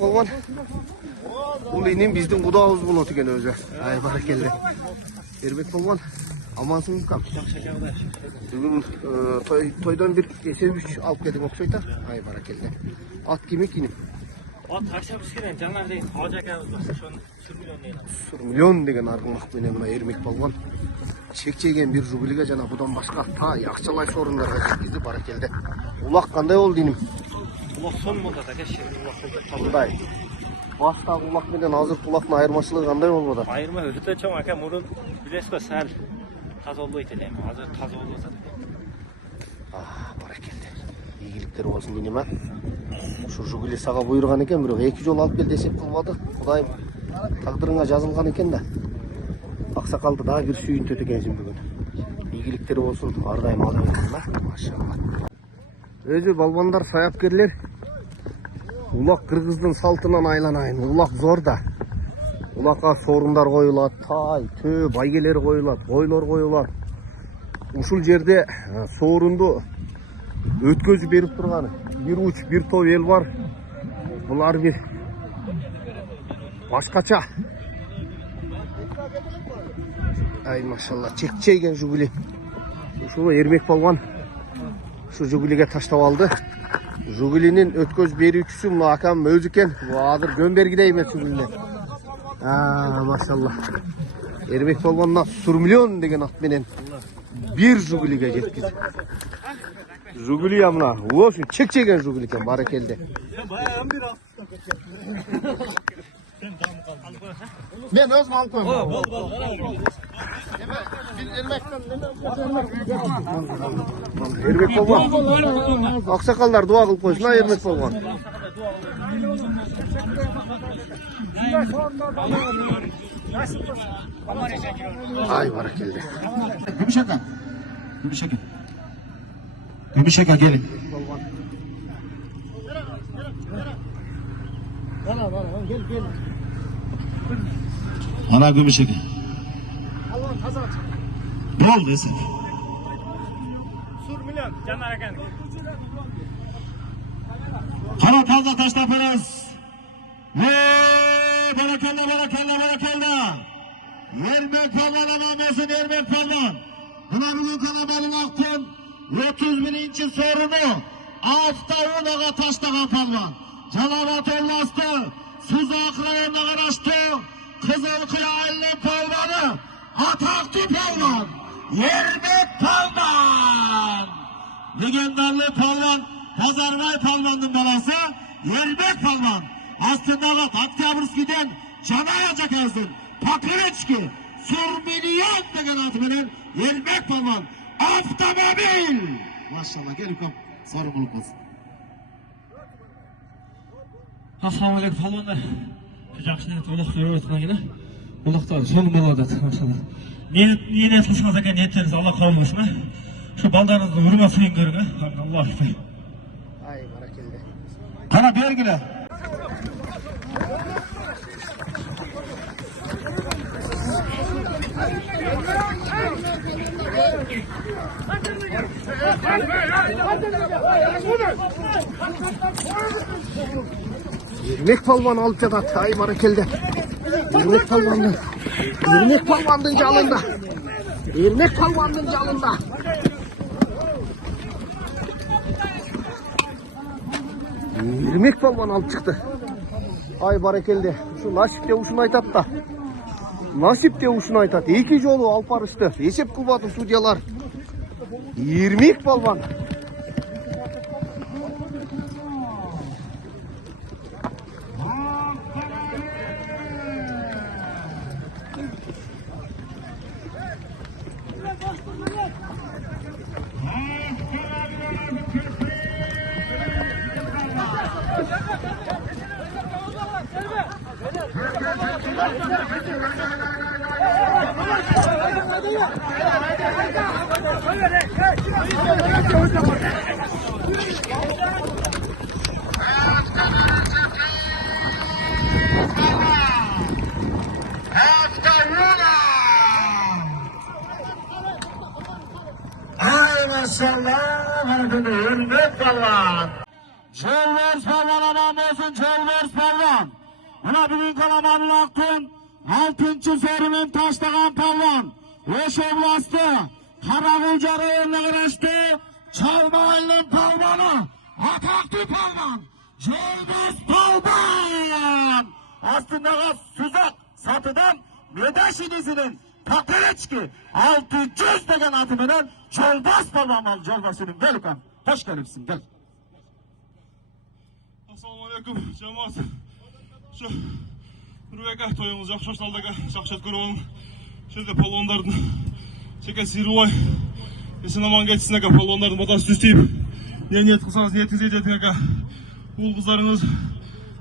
polvon. Бул инем биздин кудабыз болот экен өзү. Ай баракелде. Эрбек polvon, амансың кам? Жакшы жагдай. Бүгүн тойдон бир эсебич алып келдиң окшойт а? Ай баракелде. Ат ким экенин? Ат такшабыз керек. Жаңа деген Ажа акабыз бар. Ошону сүрмүлөн деген. Сүрмүлөн деген аргымак менен Эрбек polvon чекчеген бир жугулиге жана будан башка тай акчалай сорундарга жеткизди баракелде. Улак кандай болду иним? Улак сон болду да, кеше улак болду. Кандай? Баштагы улак менен азыркы улактын айырмачылыгы кандай болбоду? Айырма өтө чоң ака, мурун билесиз го, сәл таза болбойт эле. Азыр таза болуп атат. Баракелде. Ийгиликтер болсун инем а. Ушу жугули сага буйруган экен, бирок 2 жолу алып келди десеп кылбады. Кудайым тагдырыңа жазылган экен да. Аксакалды дагы бир сүйүнтөт экенсиң бүгүн. Ийгиликтер болсун, ар дайым алып келиңер, машалла. Өзү балбандар, саяпкерлер, улак кыргыздын салтынан айланайын. Улак зор да. Улакка сорундар коюлат, тай, төө, байгелер коюлат, койлор коюлат. Ушул жерде сорунду өткөзүп берип турган бир уч, бир топ эл бар. Булар бир башкача. Ай машалла, чекчейген жугули. Ушул Эрбек polvon ушу жугулиге таштап алды. Жугулинин өткөз берүүчүсү мына акам өзү экен. Азыр Гөмбергидей эмес жугулине. Машалла. Эрбек polvonна Сүрмүлөн деген ат менен бир жугулиге жеткизди. Жугули мына, ошо чекчеген жугули экен, баракелде. Мен өзүм алып коем. Эрбек polvon. Аксакалдар дуа кылып койсун, Эрбек polvon. Ай баракелде. Gümüşaka gelin. Gel. Ana Gümüşaka. Ne oldu sen? Сүрмүлөн, жанар ака. Kara tavla taşla perez. Barakalla. Ermek polvon amamesin Ermek polvon. Buna bugün kalabalığın aktın. 31. sorunu hafta unaga taşlagan polvon. Calabat olmastı. Suzak rayonuna karaştı. Kızılkaya illi polvonu. Ataklı polvon. Ermek polvon. Legendarlı polvon. Pazarbay polvonun balası. Ermek polvon. Aslındağı Oktyabrskiyden Canay Acakaz'ın Papireçki Sürmilyon degen adı bilen Ermek polvon. Avtomobil. Maşallah gelin kom. Sorumluluk olsun. Assalamu aleykum polvonlar. Жакшы нет улак көрүп аткан эле. Улактар сонун болуп атат, машалла. Ниет кылсаңыз экен, ниеттериңиз Алла кабыл кылсын, а? Şu балдарыңыздын урмат суйун көрүң, а? Аллах акбар. Ай баракелде. Kara bergile. Ermek polvon alıp jatat. Ay barakelde. Ermek polvondun jalında. Ermek polvondun jalında. Ermek polvon alıp çıktı. Ay barakelde. Şu nasip de uşunu aytat da. Nasip de uşunu aytat. 2 jolu alып barıştı. Esep kılbады судьялар. Ermek polvon. Maşallah, Ermek polvon. Jolvers Palvan aman olsun, Jolvers Palvan. Buna bugün kalamanın aktın. 6. sorumun taşlagan Palvan. Oş oblastı. Karagulcarı yerine karıştı. Çalmayalım Palvan'ı. Ataklı Palvan. Jolvers Palvan. Aslında Suzak satıdan Medaşinizinin Patereçki 600 degen atımının Jolvers Palvan al. Jolvers'inin gel ukan. Hoş gelipsin gel. Assalamu alaikum cemaat. Şu Rüvega toyumuz жақсы шалдаға жақсы көріп Шерде палуандардың шеке сируай есен аман кетсін аға палуандардың батасы түстейіп не ниет қылсаңыз ниетіңіз ететін аға ұл қыздарыңыз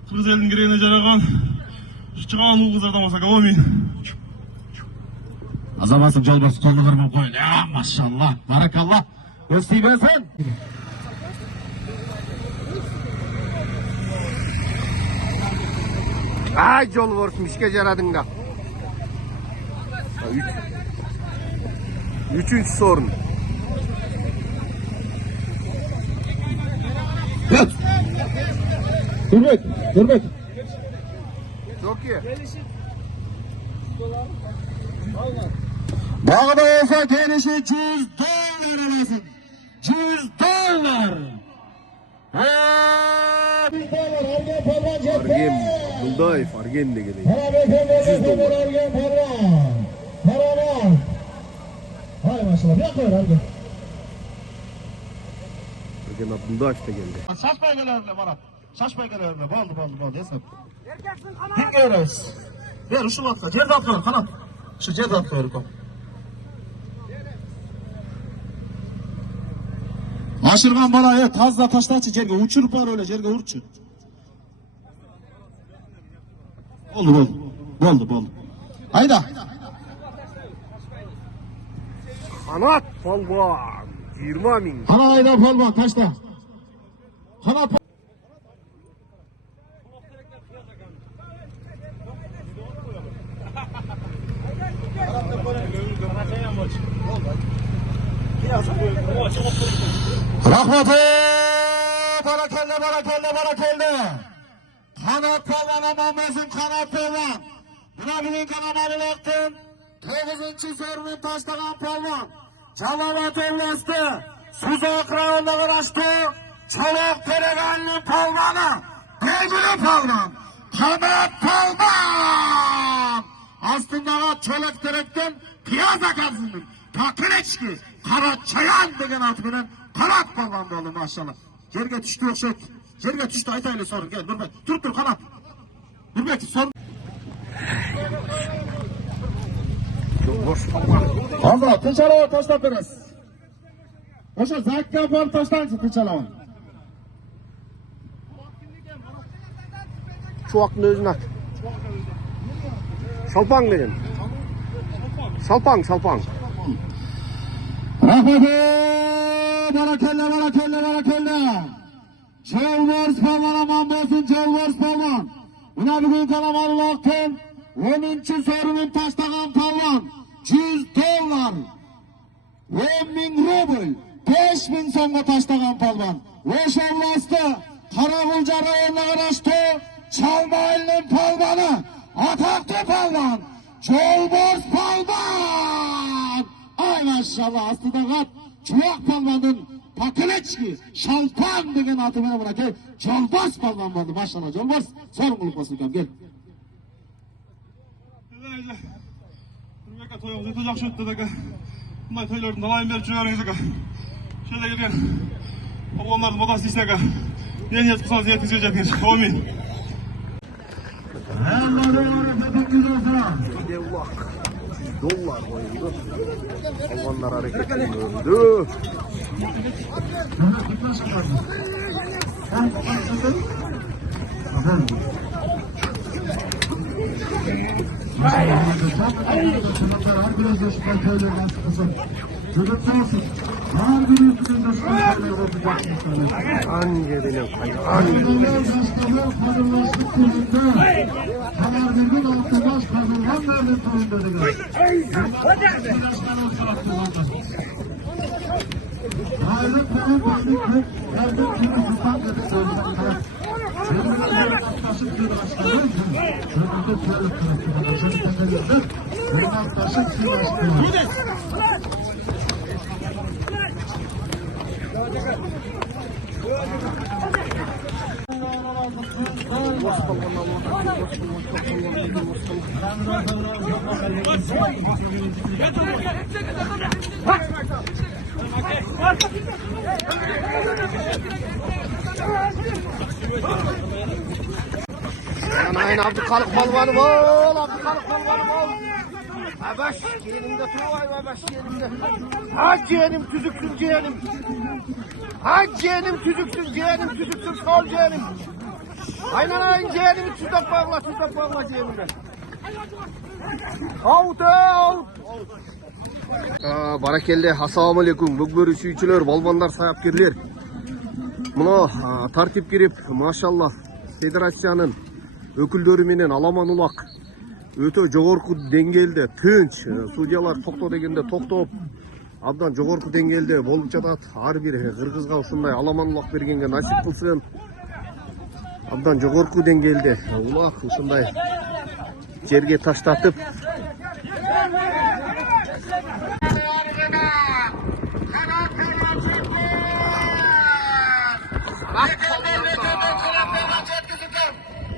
қырғыз елдің керегіне жараған шығаған ұл қыздардан болса аумин. Азаматым Жолбарс қолды қырмап қойын. Машалла, баракалла. Өстей берсін. Ay Jolvers işe yaradın da. 3. sorun. Durmak. Çok iyi. Bağda olsa gelişi $100 alasın. $100. Argen, Buldaev, Argen de geliyor. $100. Hay maşallah. Ne koyar Argen? Argen Buldaev de geldi. Şaşmaya geliyorlar Marat. Şaşmaya geliyorlar. Baldı. Hesap. Kim görürüz? Ver uşul atla. Cerde atlıyor kanat. Şu cerde atlıyor. Aşırgan bala tazla taşlaçı cerge uçurup var öyle cerge uçur. Oldu. Hayda. Kanat Palvan 20.000. Hayda palvan taşla. Kanat Rahmatı barakelle. Kanat Palvan aman olsun Kanat Palvan. Buna bugün kalamanın aktın. 9. sorunu taşlagan Palvan. Calavat oblastı. Suzak rayonuna karıştı. Çolak Tereganlı Palvan'a. Belgili Palvan. Kanat Palvan. Aslında Çolak Terek'ten Piyaza Kazı'nın Pakireçki Karaçayan degen atımının Kanat Palvan oldu maşallah. Yerge düştü okşet. Yerge düştü aytaylı sorun gel Nurbek. Dur Kanat. Nurbek sorun. Jolvers Palvan. Allah tınçalava taşla biraz. Oşa zakka yapalım taşlansın tınçalava. Çuvaktın özüne at. Salpang dedim. Salpang. Rahmetli barakelle. Jolvers Palvan aman olsun Jolvers Palvan. Buna bugün kalamanın aktın. 10. sorunun taşlagan Palvan. $100. 10.000 rubl. 5.000 songa taşlagan Palvan. Oş oblastı. Karagulcar rayonuna karıştı. Çalmayalım Palvan'ı. Ataklı Palvan. Jolvers Palvan. Ay maşallah aslında kat. Çuyak Palvan'ın Pakireçki Şalpan degen atı bana bırak. Jolvers Palvan vardı maşallah. Jolvers sorumluluk olsun gel. Rüvega toyumuz өте жақсы өтті аға. Бұндай тойлардың талайын беріп жүреріңіз аға. Шерде келген палуандардың батасы дейсін аға. Не ниет қылсаңыз ниетіңізге жетіңіз. Аумин. Devlak. $100 koyuldu. Palvanlar hareketini gördü. Anca benim Hayırlı konu koyduk. Yardım kimi tutan dedi sözler. Çözümler yaklaşık bir başkanı. Çözümde çözümde kırıklı. Çözümde temelinde. Yaklaşık bir başkanı. Aynen Abdülkalık balvanım ol, Abdülkalık balvanım ol. Abaş, yeğenimde tuvay, abaş yeğenimde. Ha yeğenim, tüzüksün yeğenim. Ha yeğenim, tüzüksün yeğenim, tüzüksün sağ ol yeğenim. Aynen yeğenimi tüzük bağla yeğenimden. Out. Barakelde, assalamu alaikum. Bugün suyucular, balvanlar, sayapkirler. Muna tartip girip, maşallah, federasyonun öküldörü менен аламан улак өтө жогорку деңгээлде тынч судьялар токто дегенде токтоп абдан жогорку деңгээлде болуп жатат. Ар бир кыргызга ушундай аламан улак бергенге насип кылсын. Абдан жогорку деңгээлде улак ушундай жерге таштатып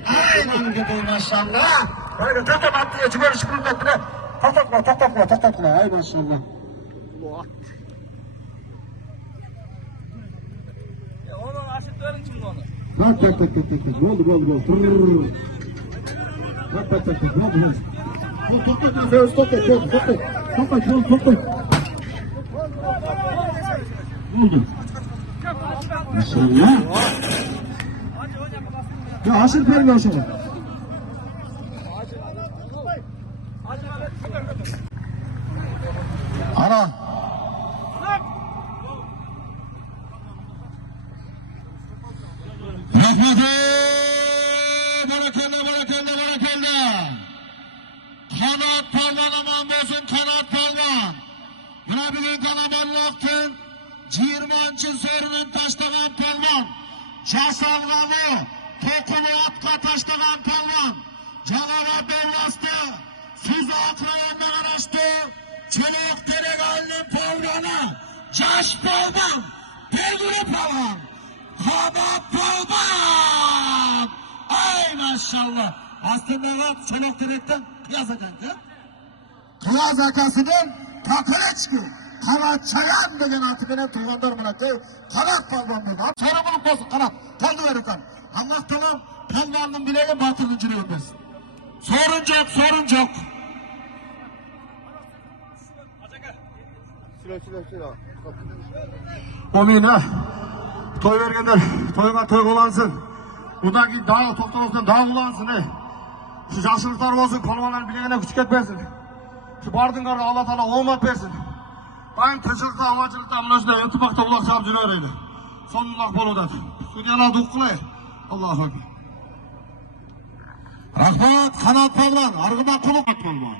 Aynen gibi maşallah. Böyle tutup attıya çıkar çıkar taktakla. Ay maşallah. Onu aşık verin şimdi onu. Tak. Ne oldu? Tak. Ne oldu? Stop. Ne oldu? Maşallah. Ya aşırı vermiyor şunu. Ana. Rahmeti. Barakende. Kanat palvan aman olsun kanat palvan. Yine kanamanlıktın. 20. sorunun taşlagan palvan. Jasalgani. Tokunu atqa taşlagan palvan. Jalava bellastı. Suzak rayonuna qarashdi. Çolok terek alının palvanı. Jash palvan. Belgili palvan. Kanat palvan. Ay maşallah. Aslında Çolok terekten Kıyaz Akan'dı. Kıyaz Akası'nın Kakıreçki. Kanat Çayan degen atı benen tuğanдар mınakı. Kanat palvan buldu. Sorumluluk olsun kanat. Kaldı verirken. Allah tamam. Palvanın bileği batırın cürüyoruz. Sorun çok. Sülo. Omine. Toy vergenler. Toyuna toy kolansın. Buradaki dağ toplamasından dağ kolansın. Şu yaşlılıklar olsun. Palvanların bileğine küçük etmesin. Şu bardın karı Allah Teala olmak versin. Bayım tırçılıkta, amacılıkta, amacılıkta, yatırmakta ulak çarp cürüyoruydu. Sonulak boludan. Sünyalar dokkulay. Allah'a emanet. Rahmat, kanat palvan, argıma kuluk palvan.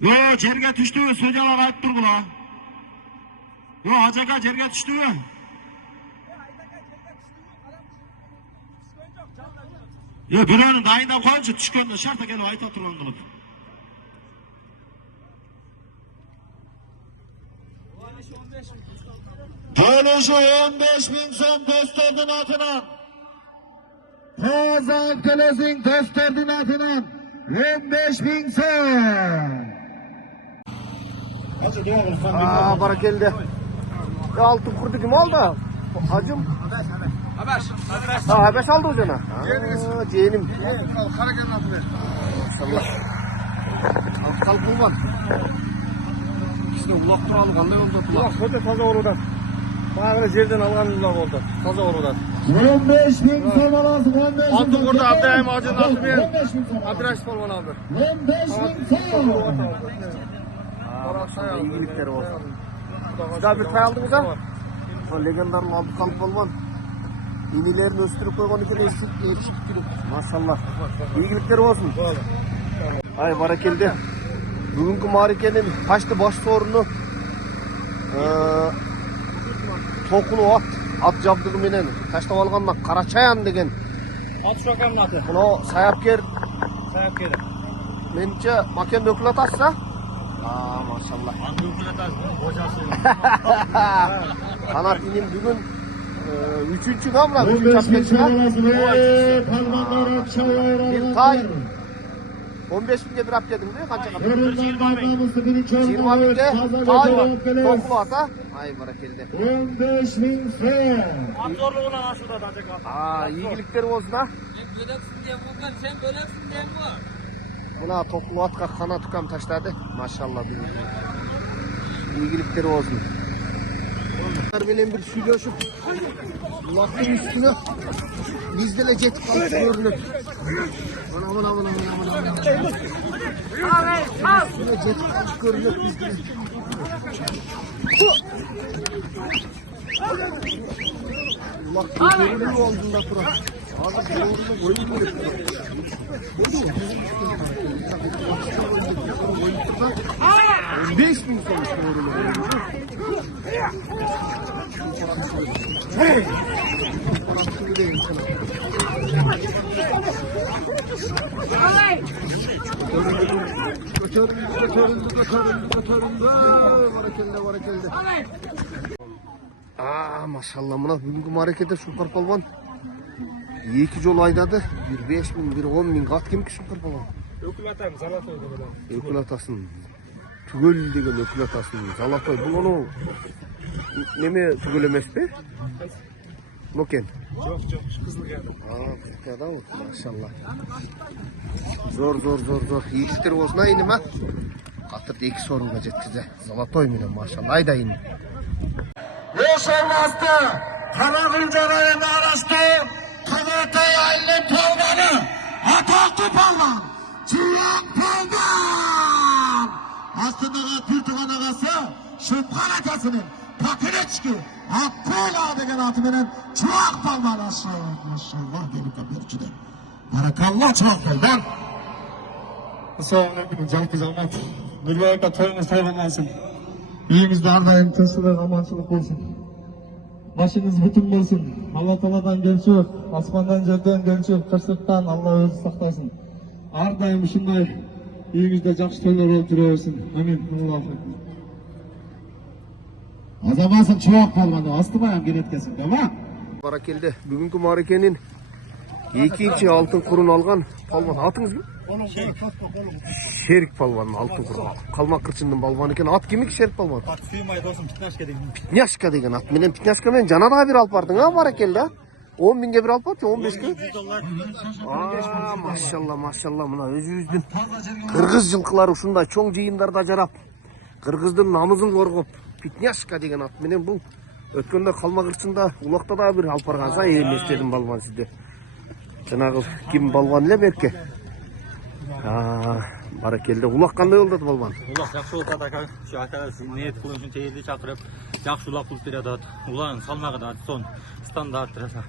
Yo, jerge düştü mü? Sözyalar ayıp durgula. Yo, acaka jerge düştü mü? Yo, buranın dayında koyunca düşkönde şarta gelip ayıta turandılık. Tanışı 15.000 son postordun atına. Tazak Telezin postordun atına. 15.000 son. Barakelde. Altın kurdu kim aldı? Hacım. Habeş aldı hocana. Ceğenim. Karagen'in adı ver. Maşallah. Kalkılman. İşte ulaktan alğanlar oldu. Ulak hoca taza orudan. Bağırı жерден alğan ulak oldu. Taza orudan. 15.000 son alasın. 15.000 son. Altın kurdu Abdurrahim Ağacı'nın altı bir. Abdurrahim Polvan aldı. 15.000 son. İyilikleri olsun. Daha bir pay aldınız ha? Legendarlı Abdülkalık Polvan. İnilerini östürüp koygan için erişip gülüp. Maşallah. İyilikleri olsun. Ay barakeldi. Бүгүнкү мааракенин ташты баш сорunu толкунуп ат жабдыгы менен таштап алганда Карачаян деген Ат ошо кемдин аты? мына саяпкер Саяпкер. менче макенди өкүл атасыз а? Машалла. Аны өкүл атасы, божасы. Канат иним бүгүн 3-чүгө мына 3-чапкечига. Бир тай 15 миңге бир ап дедиңби? Канчага? 20 миңге тай толкулуп ата. Ай баракелде. 15 миң сом. Ат зорлугунан ашууда да жек ат. Ийгиликтер болсун а. Мен бөлөксүн деп калгам, сен бөлөксүн дейм го. Мына толкулуп атка канат укам таштады. Машалла бүгүн. Ийгиликтер болсун. Алар менен бир сүйлөшүп, улактын үстүнө биз деле жетип калып көрүнөт. Мына. Üstüne жетип калып көрүнөт биз деле. Улактын көрүнүү алдында турат. Азыр орунда коюу керек. 15 миң сом орунда. Көтөрүлдү. Баракелде. Машалла, мына бүгүнкү мааракеде Шуңкар Палван 2 жолу айдады. Бир 5 миң, бир 10 миң. Ат кимки Шуңкар Палван? Өкүл атам Золотой деген. Өкүл атасын. Түгөл деген өкүл атасын. Золотой. Бул ону неме түгөл эмеспи? Нокен. Жок, кызыл келди. Кызыл да, машалла. Зор. Ийгиликтер болсун айныма. Катырды 2 сорунга жеткизе. Золотой менен машалла. Айдайын. Yaşanmazdı. Kanagılca rayına araştı. Kıvırtı yaylı polvanı. Ataklı polvan. Çiyan polvan. Aslında Türk'ün ağası Şımpar atasının Pakireçki Akkula degen atımının Çuak polvan aşağı. Maşallah gelip kapıyırçıda. Barakallah Çuak polvan. Assalamualaikum, жалпы жамаат. Нурбек тойуңуз тойгонсун. Үйіңізде әрдайым тыныштық, аманшылық болсын. Башыңыз бүтін болсын. Алла Тағаладан келші, аспандан жерден келші, қырсықтан Алла өзі сақтасын. Әрдайым ушундай үйіңізде жақсы тойлар болып жүре берсін. Амин. Азамасың чуақ қалғанда астымайам келеткесін, дома? Баракелде. Бүгүнкү мааракенин 2-чи алтын курун алган палван. Атыңыз ким? Шерик палван алтын курун. Калмак кырчындын балваны экен. Ат кимики Шерик палван? Сүймай досум Питняшка деген. Питняшка деген ат менен Питняшка менен жана да бир алып бардың, а баракелде. 10 миңге бир алып барды, 15ке. Машалла, мына өзүбүздүн кыргыз жылкылары ушундай чоң жыйындарда жарап, кыргыздын намысын коргоп, Питняшка деген ат менен бул өткөндө Калмак кырчында улакта да бир алып барганса элестедим балван сизде. Жанагы ким балван эле берке? Баракелде. Улак кандай болду балван? Улак жакшы болуп атат ака. Ушу aka ниет кылуу үчүн элди чакырып, жакшы улак кылып берип атат. Улаанын салмагы да сон стандарт жаса.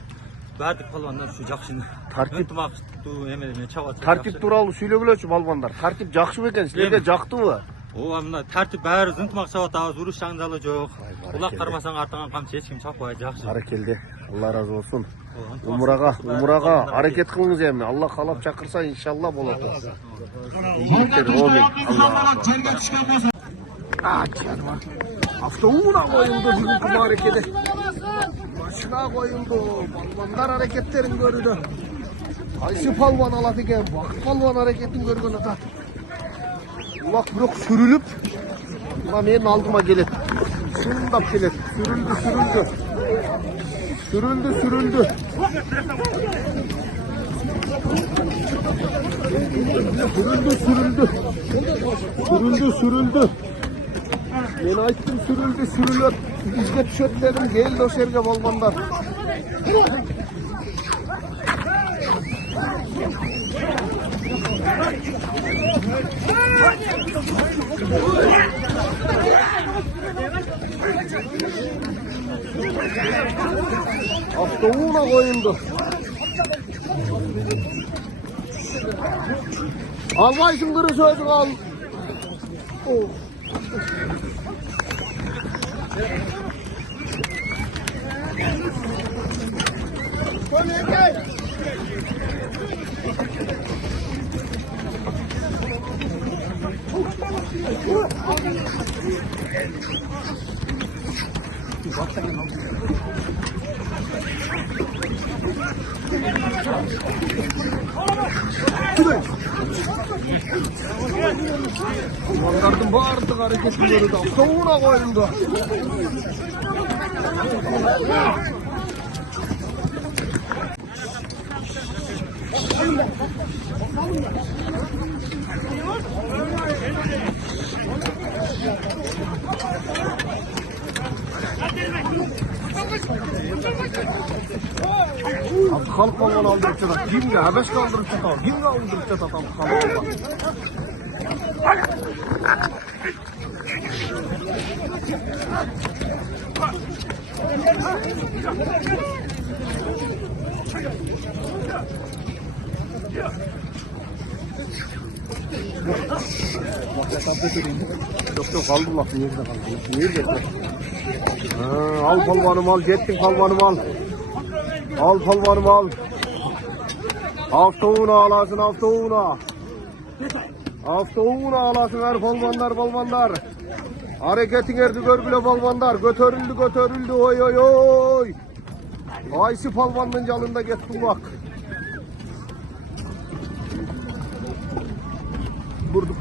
Бардык балвандар ушу жакшы. Тартиптуу эме чабат. Тартип тууралуу сүйлөгүлөчү балвандар. Тартип жакшы бекен, силерге жактыбы? Ооба мына тартип баарыбыз ынтымак чабат, уруш жаңжалы жок. Улак кармасаң артыңан камчы эч ким чаппайт, жакшы. Баракелде. Алла разы болсун. Умурага аракет кылыңыз эми. Алла каалап чакырса иншалла болот. Автоунаа коюлду бүгүнкү мааракеде. Машина коюлду. Балвандар аракеттерин көрүүдө. Кайсы палван алат экен? Бакыт палван аракетин көргөн атат. Улак бирок сүрүлүп, мына менин алдыма келет. Шындап келет. Сүрүлдү. Мен айттым сүрүлөт. Бизге түшөт дедим, келди ошол жерге балвандар. Автоунаа коюлду. Albaysın kırı sözü al. Oh. Onlardan bağırdık hareketleri de soğuna koyuldu. Halk balon aldırıp da kimge habeş kaldırıp da kimge aldırıp da tam kalmalı. Yok kaldı laf nerede kaldı? Nerede? Al palvanım al, gettin palvanım al. Al palvanım al. Haftauna alasın haftauna. Haftauna alasın her palvanlar. Hareketin erdi görgüle palvanlar. Götörüldü oy oy oy. Aysi palvanın calında gettin bak. Vurduk.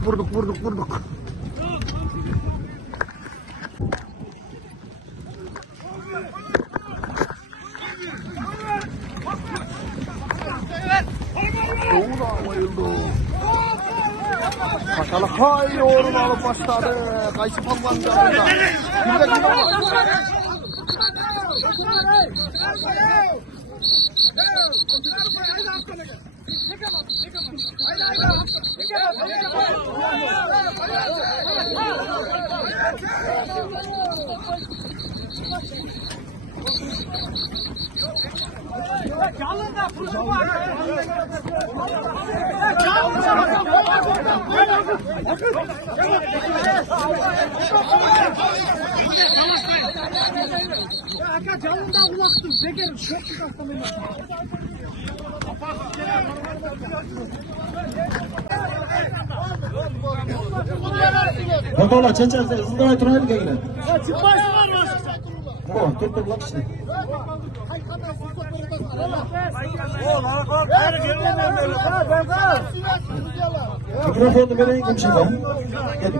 Kaşalı hay oğlum alıp başladı. Kayısı palvanın calında. Bakalım çeçer hızlı oturayım gene. Tamam dur bak işte. Mikrofonu vereyim komşuya. Gel.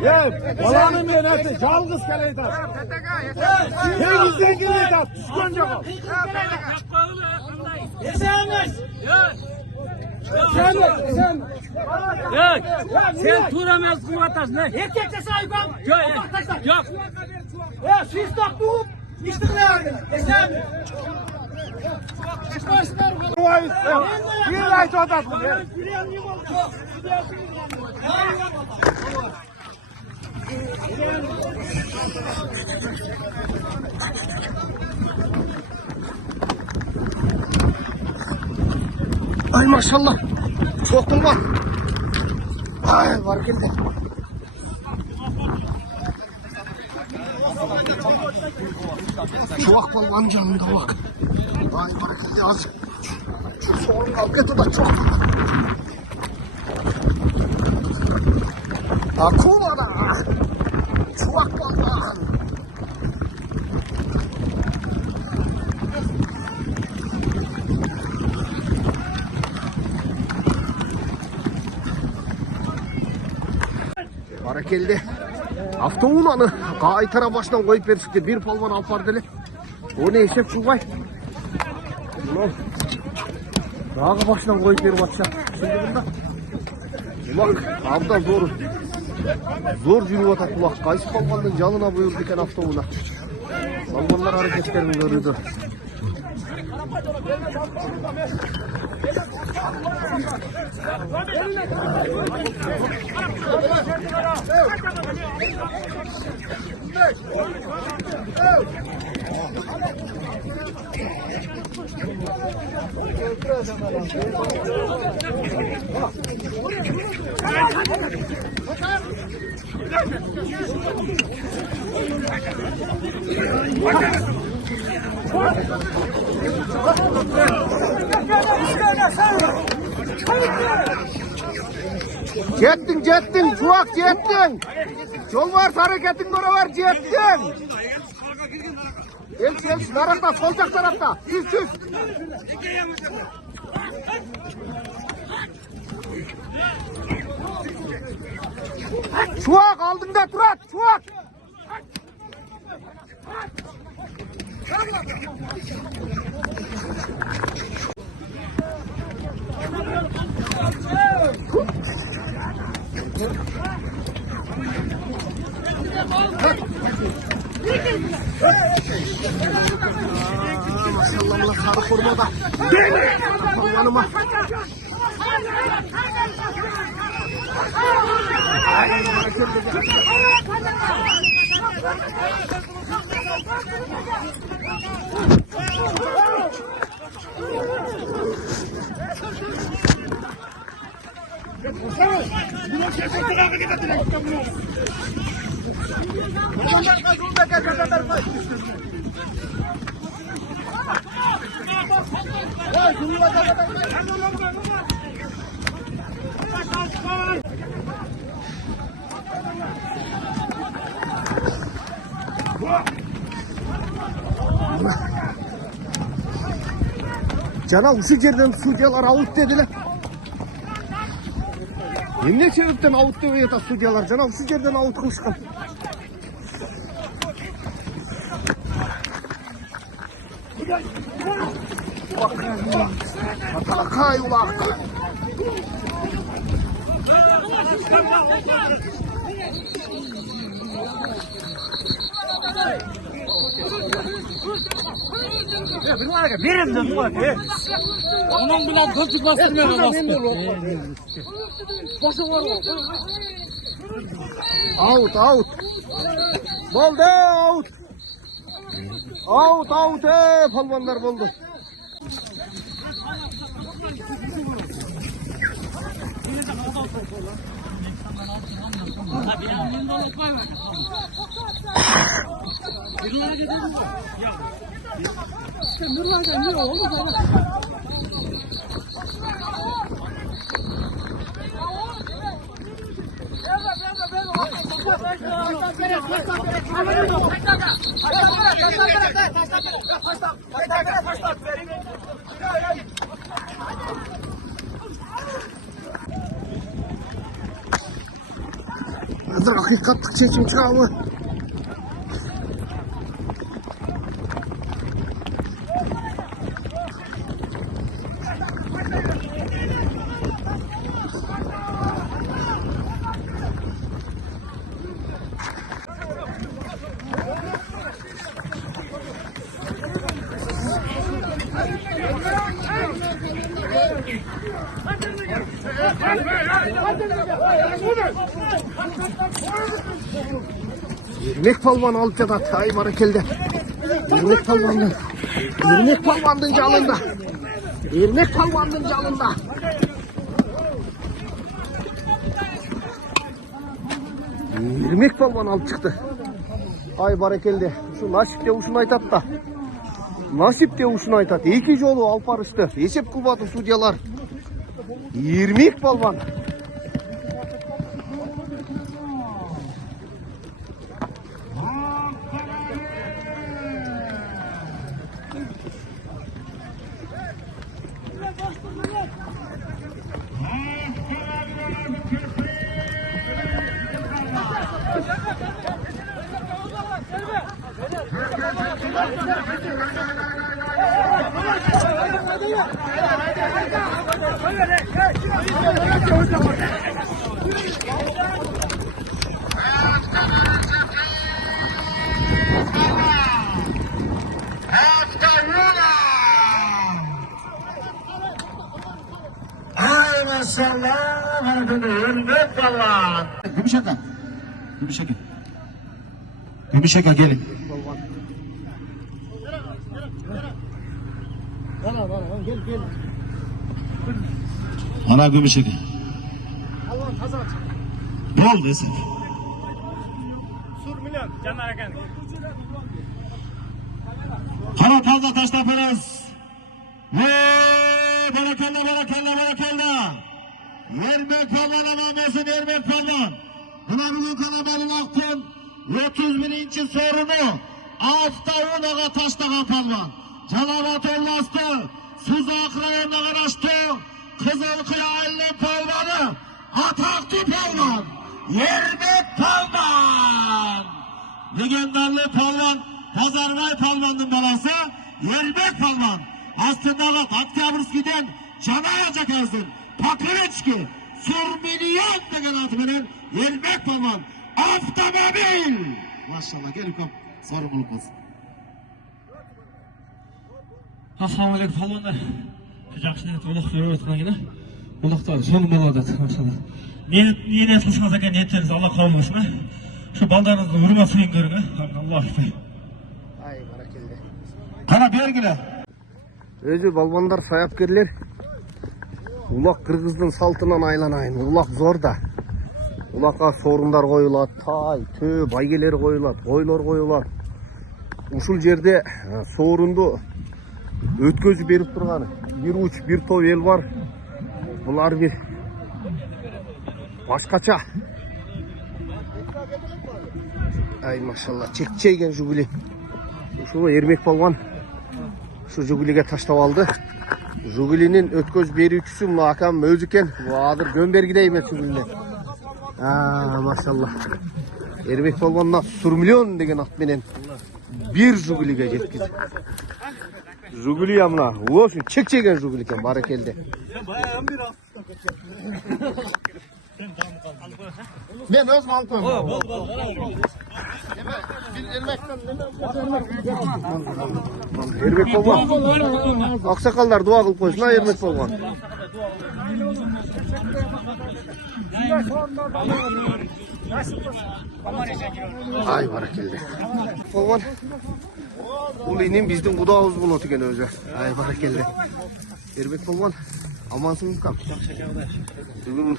Gel, balanın menası, çalgız keleyi tak. Temizden keleyi tak, düşkönce kal. Sen turamazsın vatasın. Erkekte sahip al. Yok. Ya siz taktuğum. İşte ne yaptın? Esem. Bir ayet odat mı? Ay maşallah. Çok var. Ay var geldi. Çuvak palvan canında bak. Ay var geldi az. Şu sorun algıtı da çok var. Akuvada. Çuvak palvan. Barakeldi. Автоунаны қайтара башынан қойып берсікте бір палван алып барды эле. Оны есеп қылбай. Дағы башынан қойып беріп атша. Шындығында. Бұлақ абдан зор жүріп атат бұлақ. Қайсы палванның жалына бұйырды екен автоуна. Палвандар әрекеттерін көрді. Jettin, Çuak jettin. Yol var, hareketin doğru var, jettin. El, narafta, solcak tarafta. Düz. Çuak aldığında Turat, Çuak. Maşallah sarı formada. Yanıma. Cana uçuk yerden судьялар аут dediler. Ne sebepten aut деп жатат судьялар? Жана uçuk yerden aut кылышкан. Аталакай улак. Verin de bu hadi. Onun bilen koltuk bastırmıyor bastı. Başı var o. Out. Boldu out. Out palvanlar boldu. Hazır hakikatlik çekim çıkarma. Yermek palvan alıp yatat. Ay barakeldi. Yermek palvanın. Yermek palvanın calında. Yermek palvanın calında. Yermek palvan alıp çıktı. Ay barakeldi. Şu nasip de uşunu aytat da. Nasip de uşunu aytat. İki jolu alıp barıştı. Esep kılbadı судьялар. Yermek palvan. Maşallah, hürmet falan. Gümüşeka gelin. Ana Gümüşeka. Ne oldu Esef? Kana fazla taşla Perez. Barakalla. Yermek falan anamazın yermek falan. Buna bugün kalabalığın aktın. 31. sorunu. Altta unağa taşlagan falan. Calavat olmazdı. Suzak rayonuna karıştı. Kızılkıya elli palvanı. Ataklı palvan. Yermek palvan. Legendarlı palvan. Pazarvay palvanın balası. Yermek palvan. Aslında Oktyabrski'den Canayacak yazdın. Papireçki. Sürmilyon degen adı bilen Yermek palvan. Avtomobil. Maşallah gelin kom. Sorumluluk olsun. Assalamu alaikum palvanlar. Жақсы ниет ұлық беріп отырған екен. Ұлықтар соны болады машалла. Ниет қылсаңыз екен ниеттеріңіз Алла қабыл болсын. Şu balдарыңыздың үрмәсін көріңіз. Аллах акбар. Ай, баракелде. Kana belgile. Өзі балбандар саяпкерлер улақ кыргыздын салтынан айланайын. Улақ зор да. Улаққа сорундар коюлат, тай, төө, байгелер коюлат, койлор коюлат. Ушул жерде сорунду өткөзүп берип турган бир уч, бир топ эл бар. Булар бир башкача. Ай, машалла, чекчейген жугули. Ушул Ермек балбан şu Жугулиге таштап алды. Жугулинин өткөз берүүчүсү мына акам өзү экен. Баадыр Гөмбергидей эмес Жугулине. Машалла. Ермек балбанына Сурмиллион деген ат менен бир Жугулиге жеткизи. Жугули мына, ошо чекчеген Жугули экен, баракелде. Мен өзүм алып коем. Ермек балбан. Аксакалдар дуа кылып койсун, Ермек балбан. Ай, баракелде. Балбан. Бул инем биздин кудабыз болот экен өзү. Ай, баракелде. Ермек балбан. Амансың кам? Бүгүн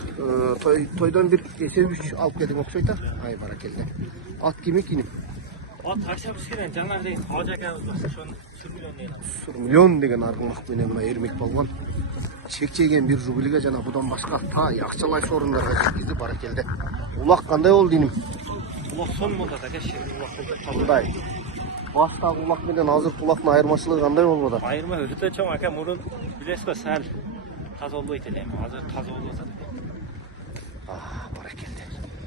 тойдон бир эсебүч алып келдиң окшойт а? Ай, баракелде. Ат ким экеним? Ат Акшабыскенен жаңағыдай Ажа акабыз бар. Ошону Сурмиллион деген. Сурмиллион деген аргымак менен мына Ермек балбан чекчеген бир Жугулиге жана будан башка тай, акчалай сорундарга жеткизди, баракелде. Улак кандай болду иним? Улак сон болду ака, улак болду. Кандай? Баштагы улак менен азыркы улактын айырмачылыгы кандай болбоду? Айырма өтө чоң ака, мурун билесиз го сәл таза болбойт элем. Азыр таза болуп атат. Баракелде.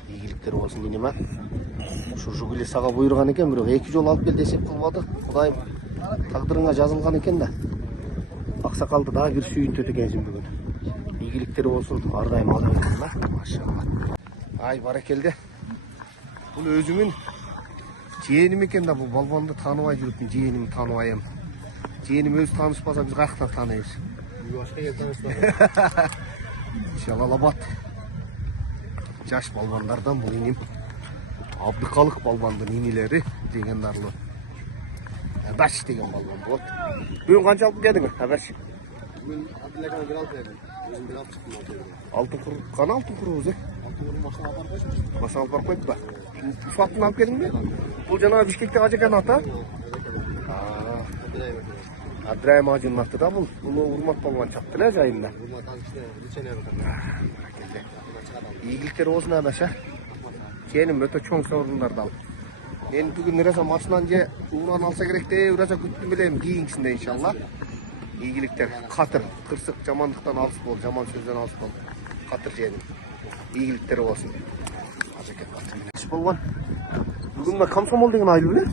Ийгиликтер болсун дейм. Ушу Жугули сага буйруган экен, бирок 2 жолу алып кел десек кылбады. Кудайым тагдырыңа жазылган экен да. Аксакалды дагы бир сүйүнтөт экенсиң бүгүн. Ийгиликтер болсун, ар дайым алып келиңер. Машалла. Ай, баракелде. Бул өзүмүн жээним экен да, бул балбанды тааныбай жүрүптүн, жээнимди тааныбайм. Жээним өзү таанышпаса биз каяктан тааныйбыз? Башка эл таанышпайбы? Жалалабад. Жаш балбандардан бул иним Абдыкалык балбандын инилери легендарлуу. Даш деген балбан болот. Бүгүн канча алып келдиңер? Хабарчы. Мен Абдылакан бир алып келдим. Өзүм бир алып чыктым. Алтын кур, кана алтын курубуз, Алтын куру машина алып койчу. Машина алып койду да. Уфаттын алып келдиңби? Бул жанагы Бишкекте Ажакан ата? Адырайым ажынын аты да бул. Бул урмат балбан чапты эле жайында. Урмат алышты, лечение берди. Ийгиликтер болсун адаша. Сеним өтө чоң сорундарда ал. Мен бүгүн ыраса машинан же ууран алса керек деп ыраса күттүм элем, кийинкисинде иншалла. Ийгиликтер, катыр, кырсык, жамандыктан алыс бол, жаман сөздөн алыс бол. Катыр женим. Ийгиликтер болсун. Ажеке катыр менен. Болгон. Бүгүн комсомол деген айлы беле?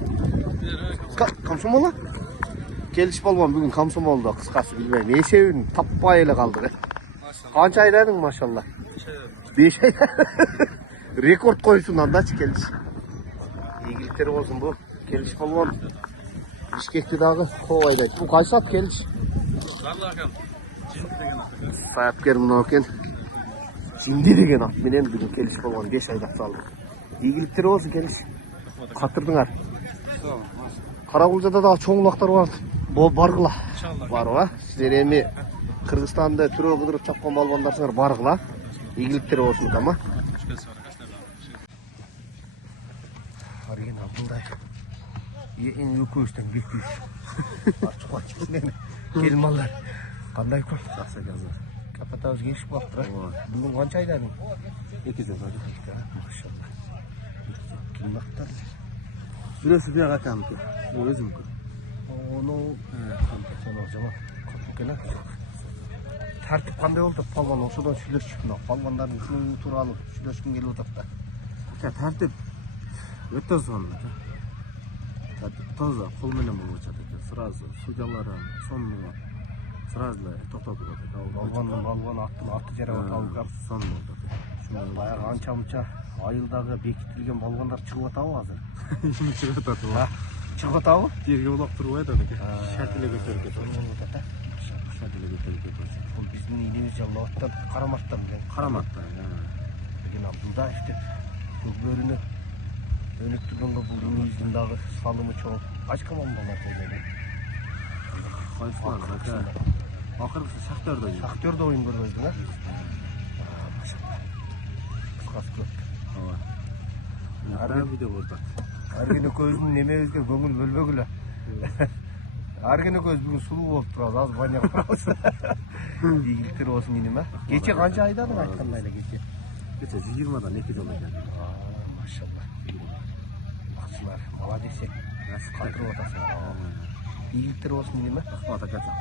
Комсомол? Келиш болгон бүгүн комсомолдо, кыскасы билбейм. Эсебин таппай эле калды. Канча айдадың машалла? 5 ай. Рекорд койсун андачы келиш. Ийгиликтер болсун бу. Келиш болгон. Бишкекти дагы коо айдайт. Бу кайсы ат келиш? Барлы акам. Саяпкер мына экен. Жинде деген ат менен бүгін келіш болған 5 айдап салдық. Игіліктер болсын келіш. Қатырдыңар. Қарақұлжада да чоңлақтар бар. Барғыла. Барға. Сіздер эми Кыргызстанды түрө кыдырып чапкан балбандарсыңар барғыла. Игіліктер болсын тама. Арген абындай. Ең өкөстен бекпейіз. Келмалар. Қандай көп? Жақсы жазыр. Капатауыз кешіп бақтыра. Бүгін қанша айдадың? 2 жыл бады. Машалла. Кілмақтар. Жүресі бияқ атам ке. Өзім ке. Оны қандай жаман. Көпкені. Тәртіп қандай болды? Палван осыдан сөйлесіп. Палвандардың күн туралы сөйлескім келіп отырды. Тәртіп өте сонда. Тәртіп таза қолменен болып жатыр. Сразу судьялардан сонына сразу тоқтап тұрады. Балван аттың аты жарабат алып сон болды. баяғы анша-мұнша айылдағы бекітілген балғандар шығып атауы қазір. Шығып атады. Шығып атауы? Жерге олақ тұрып еді. Шәтілі көтеріп кетеді. Шәтілі көтеріп кетеді. Ол біздің үйіміз жалауаттан қараматтан білен. Қараматтан. Деген Абдулдаев деп көкбөріні өніктіргенге бұл үйіміздің дағы салымы чоң. Қашқа балбандар қолдайды? Қайсылар? Ақырғысы Шахтерді ойын. Шахтерді ойын көргіздің, қысқасы көп. Арабиде болды. Аргені көзінің немеңізге көңіл бөлбегілі. Аргені көз бүгін сұлу болып тұрады, аз баняқ тұрасы. Игіліктер болсын дейін ме? Кеше қанша айдадың айтқандайда кеше? Кеше 120-дан 2 жыл екен. Машалла. Ақшылар, молодец. Қатырып отасың. Игіліктер болсын дейін ме? Рахмат, акача.